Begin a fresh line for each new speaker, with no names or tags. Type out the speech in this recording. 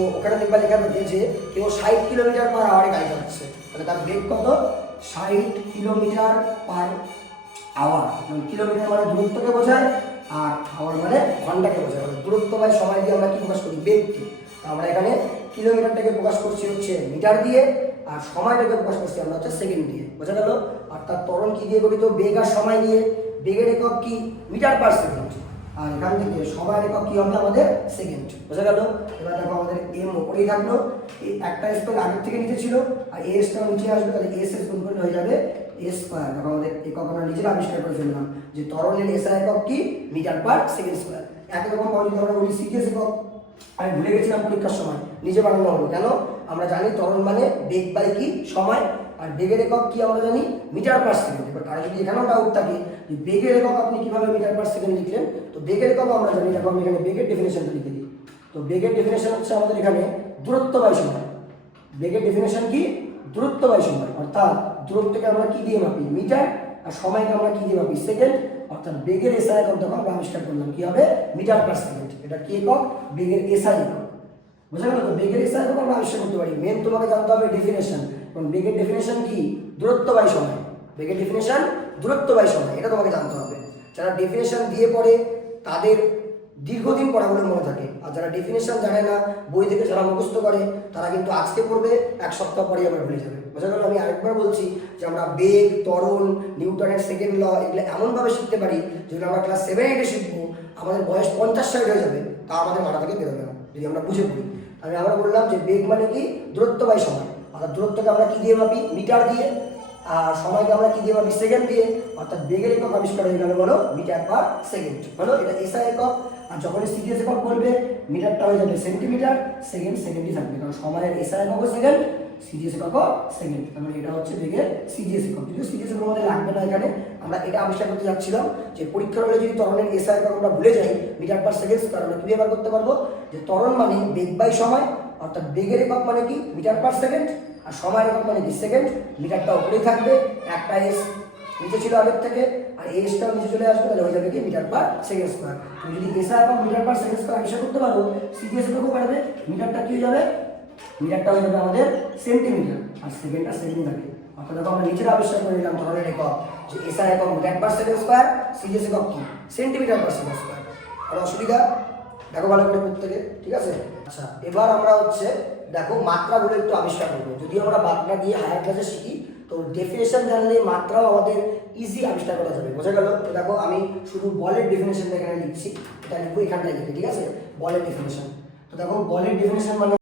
তো ওখানে দেখবা লেখা থাকে যে কেউ ষাট কিলোমিটার পার আওয়ারে গাড়ি চালাচ্ছে। তাহলে তার বেগ কত? ষাট কিলোমিটার পার আওয়ার মানে কিলোমিটার মানে দূরত্বকে বোঝায় আর আওয়ার মানে ঘন্টাকে বোঝায়। মানে দূরত্ব বা সময় দিয়ে আমরা কি প্রকাশ করি? বেগকে। আমরা এখানে কিলোমিটারটাকে প্রকাশ করছি হচ্ছে মিটার দিয়ে আর সময়টাকে প্রকাশ করছি আমরা হচ্ছে সেকেন্ড দিয়ে। বোঝা গেল? আর তার ত্বরণ কি দিয়ে গঠিত? বেগ আর সময় দিয়ে। বেগের একক কি? মিটার পার সেকেন্ড আর এখান থেকে সময়ের একক কি হবে? আমাদের সেকেন্ড বোঝা গেল? এবার দেখো আমাদের এম ওপরেই থাকল। এই একটা স্কোয়ার আগের থেকে নিচে ছিল, আর এ স্কোয়ার নিচে আসবে, তাহলে এস এস গুণ হয়ে যাবে? এ স্কোয়ার দেখো আমাদের একক আমরা নিজেরা আবিষ্কার করে ফেললাম যে তরলের এসআই একক কি? মিটার পার সেকেন্ড স্কোয়ার একই রকম যদি আমরা বলি সিরিয়াস একক। আমি ভুলে গেছিলাম পরীক্ষার সময়, নিজে বানানো হলো। কেন? আমরা জানি তরল মানে বেগ বাই কি? সময়। আর বেগের একক কি আমরা জানি? মিটার পার সেকেন্ড এবার কারও যদি এখানেও ডাউট থাকে বেগের একক আপনি কীভাবে মিটার পার সেকেন্ড লিখলেন? তো বেগের একক আমরা জানি, দেখো আমি এখানে বেগের ডেফিনেশনটা লিখে দিই। তো বেগের ডেফিনেশন হচ্ছে আমাদের এখানে দূরত্ব বাই সময় বেগের ডেফিনেশন কি? দূরত্ব বাই সময় অর্থাৎ দূরত্বকে আমরা কি দিয়ে মাপি? মিটার আর সময়কে আমরা কি দিয়ে মাপি? সেকেন্ড। অর্থাৎ বেগের এসআই একক যখন আমরা আবিষ্কার করলাম কি হবে? Metre per second. এটা কি একক? বেগের এসআই একক। বোঝা গেল তো? বেগের এসআই একক আমরা আবিষ্কার করতে পারি। মেন তোমাকে জানতে হবে ডেফিনেশন কারণ বেগের ডেফিনেশন কি? দূরত্ব বাই সময় বেগের ডেফিনেশন দূরত্ব বাই সময় এটা তোমাকে জানতে হবে। যারা ডেফিনেশন দিয়ে পড়ে, তাদের দীর্ঘদিন পড়াগুলো মনে থাকে। আর যারা ডেফিনেশন জানে না, বই থেকে যারা মুখস্থ করে, তারা কিন্তু আজকে পড়বে, এক সপ্তাহ পরেই আমরা ভুলে যাবে। বোঝা গেল? আমি আরেকবার বলছি যে আমরা বেগ, ত্বরণ, নিউটনের সেকেন্ড ল এগুলো এমনভাবে শিখতে পারি যেগুলো আমরা ক্লাস সেভেন এইটে শিখব, আমাদের বয়স পঞ্চাশ ষাট হয়ে যাবে, তা আমাদের মাথা থেকে বেরোবে না, যদি আমরা বুঝে পড়ি। আমি আমরা বললাম যে বেগ মানে কি? দূরত্ব বাই সময়। অর্থাৎ দূরত্বকে আমরা কী দিয়ে মাপি? মিটার দিয়ে। আর সময়কে আমরা কী দিয়ে মাপি? সেকেন্ড দিয়ে। অর্থাৎ বেগের একক আবিষ্কার হয়ে গেল বলো, মিটার পার সেকেন্ড। বলো, এটা এসআই একক। আর যখনই সিরিয়াস একক বলবে মিটারটা হয়ে যাবে সেন্টিমিটার সেকেন্ড সেকেন্ডই থাকবে। কারণ সময়ের এসআই একক সেকেন্ড সিরিয়াস একক সেকেন্ড মানে এটা হচ্ছে বেগের সিরিয়াস একক যদিও সিরিয়াস একক আমাদের লাগবে না এখানে, আমরা এটা আবিষ্কার করতে যাচ্ছিলাম যে পরীক্ষার হলে যদি ত্বরণের এসআই একক আমরা ভুলে যাই, মিটার পার সেকেন্ড তার মানে কি ব্যবহার করতে পারব? যে ত্বরণ মানে বেগ বাই সময়, অর্থাৎ বেগের একক মানে কি? মিটার পার সেকেন্ড আর সময়ের একক মানে কি? সেকেন্ড মিটারটা উপরেই থাকবে একটা এস নিচে ছিল আগের থেকে, আর এসটাও নিচে চলে আসবে, তাহলে হয়ে যাবে কি মিটার পার সেকেন্ড স্কোয়ার তুমি যদি এসআই এবং মিটার পার সেকেন্ড স্কোয়ার আবিষ্কার করতে পারো সিরিয়াস এককও পারবে মিটারটা কি হয়ে যাবে? মিটারটা হয়ে যাবে আমাদের সেন্টিমিটার আর সেকেন্ডটা সেকেন্ড থাকে অর্থাৎ দেখো আমরা নিচের আবিষ্কার করে নিলাম ধরনের একক যে এসআই একক metre per second square serious একক কি? সেন্টিমিটার পার সেকেন্ড স্কোয়ার আর অসুবিধা, দেখো ভালো করে প্রত্যেকে, ঠিক আছে? আচ্ছা এবার আমরা হচ্ছে, দেখো মাত্রাগুলো একটু আবিষ্কার করব। যদি আমরা মাত্রা দিয়ে হায়ার ক্লাসে শিখি তো ডেফিনেশন জানলে মাত্রাও আমাদের ইজি আবিষ্কার করা যাবে। বোঝা গেল? তো দেখো, আমি শুধু বলের ডেফিনেশনটা এখানে লিখছি, এটা লিখব, এখানটায় লিখে ঠিক আছে? বলের ডেফিনেশন তো দেখো, বলের ডেফিনেশন মানে